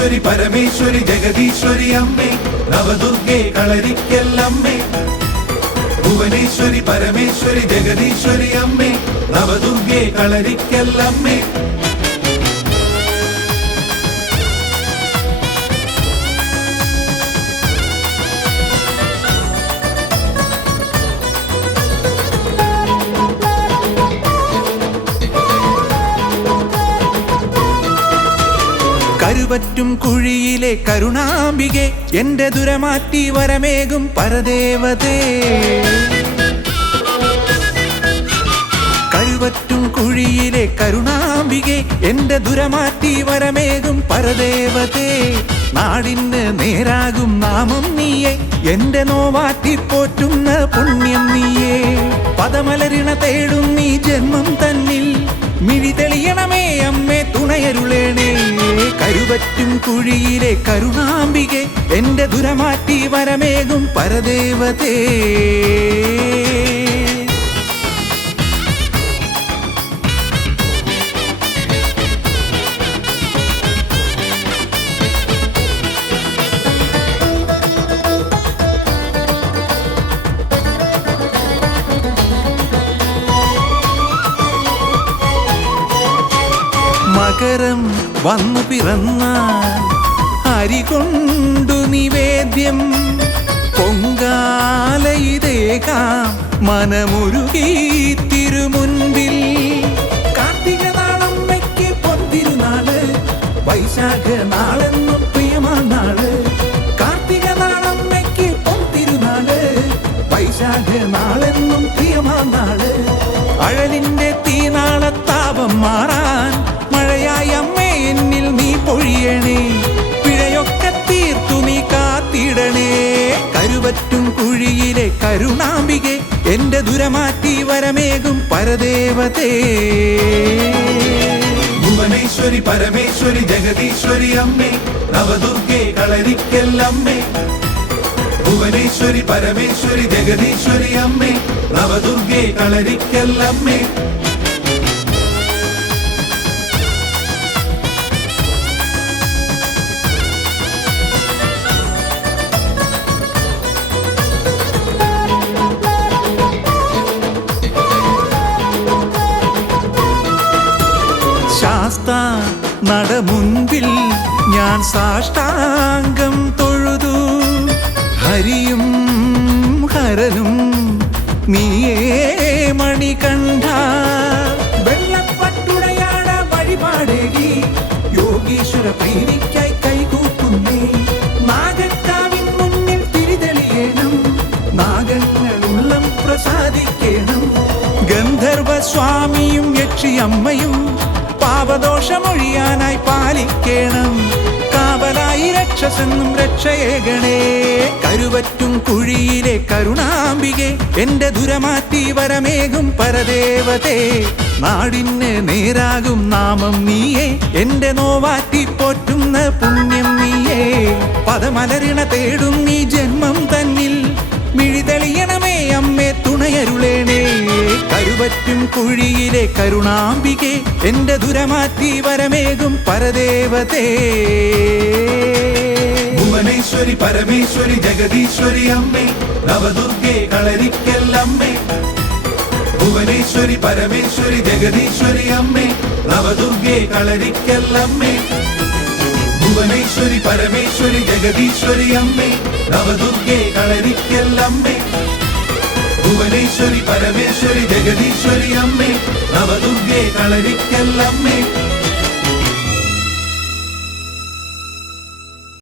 ഭുവനേശ്വരി പരമേശ്വരി ജഗദീശ്വരി അമ്മേ നവദുർഗേ കളരിക്കല്ലമ്മേ. ഭുവനേശ്വരി പരമേശ്വരി ജഗദീശ്വരി അമ്മേ നവദുർഗേ കളരിക്കല്ലമ്മേ. കരുവറ്റും കുഴിയിലെ കരുണാംബികെ എന്റെ ദുരമാറ്റി വരമേകും പരദേവതേ. കരുവറ്റും കുഴിയിലെ കരുണാംബികെ എന്റെ ദുരമാറ്റി വരമേകും പരദേവതേ. നാടിന് നേരാകും നാമം നീയെ എന്റെ നോവാറ്റി പോറ്റുന്ന പുണ്യം നീയേ. പദമലരിണ തേടും നീ ജന്മം തന്നിൽ മിഴി തെളിയണമേ അമ്മേ തുണയരുളേണേ. കരുവറ്റും കുഴിയിലെ കരുണാംബികെ എന്റെ ദുരമാറ്റി വരമേകും പരദേവതേ. മകരം വന്നു പിറന്നാൽ അരി കൊണ്ടു നിവേദ്യം പൊങ്കാലയിതേകാം മനമുരുകി തിരുമുൻപിൽ. കാർത്തിക നാളമ്മയ്ക്ക് പൊന്തിരുനാള് വൈശാഖ നാളെന്നും പ്രിയമാനാള്. കാർത്തിക നാളമ്മയ്ക്ക് പൊന്തിരുനാള് വൈശാഖ നാളെന്നും പ്രിയമാനാള്. അഴലിന്റെ തീനാളത്താപം മാറാൻ മഴയായി അമ്മേ എന്നിൽ നീ പൊഴിയണേ. പിഴയൊക്കെ തീർത്തു നീ കാത്തിടണേ. കരുവറ്റും കുഴിയിലെ കരുണാംബികെ എന്റെ ദുരമാറ്റി വരമേകും പരദേവതേ. ഭുവനേശ്വരി പരമേശ്വരി ജഗദീശ്വരി അമ്മേ നവദുർഗേ കളരിക്കല്ലമ്മേ. ഭുവനേശ്വരി പരമേശ്വരി ജഗദീശ്വരി അമ്മേ നവദുർഗേ കളരിക്കല്ലമ്മേ. ശാസ്താ നടമുൻപിൽ ഞാൻ സാഷ്ടാംഗം തൊഴുതു. ഹരിയും ഹരനും നീയേ മണികണ്ഠ. വെള്ളപ്പട്ടുടയാട വഴിപാടേകി യോഗീശ്വര പ്രീതിക്കായി കൈകൂട്ടുന്നേ. നാഗക്കാവിൻ മുന്നിൽ തിരിതെളിയണം നാഗങ്ങളുള്ളം പ്രസാദിക്കണം. ഗന്ധർവ സ്വാമിയും യക്ഷിയമ്മയും പാപദോഷമൊഴിയാനായി പാലിക്കണം. കാവലായി രക്ഷസെന്നും രക്ഷയേകണേ. കരുവറ്റും കുഴിയിലെ കരുണാംബികെ എന്റെ ദുരമാറ്റി വരമേകും പരദേവതേ. നാടിന് നേരാകും നാമം നീയേ എന്റെ നോവാറ്റി പോറ്റുന്ന പുണ്യം നീയേ. പദമലരിണ തേടും നീ ജന്മം തന്നിൽ മിഴി തെളിയണമേ അമ്മേ തുണയരുളേണേ. കരുവറ്റും കുഴിയിലെ കരുണാംബികെ എന്റെ ദുരമാറ്റി വരമേകും പരദേവതേ. ഭുവനേശ്വരി പരമേശ്വരി ജഗദീശ്വരി അമ്മേ നവദുർഗേ കളരിക്കല്ലമ്മേ. ഭുവനേശ്വരി പരമേശ്വരി ജഗദീശ്വരി അമ്മേ നവദുർഗേ കളരിക്കല്ലമ്മേ. ഭുവനേശ്വരി പരമേശ്വരി ജഗദീശ്വരി അമ്മേ നവദുർഗേ കളരിക്കല്ലമ്മേ. ഭുവനേശ്വരി പരമേശ്വരി ജഗദീശ്വരി അമ്മേ നവദുർഗേ കളരിക്കല്ലമ്മേ.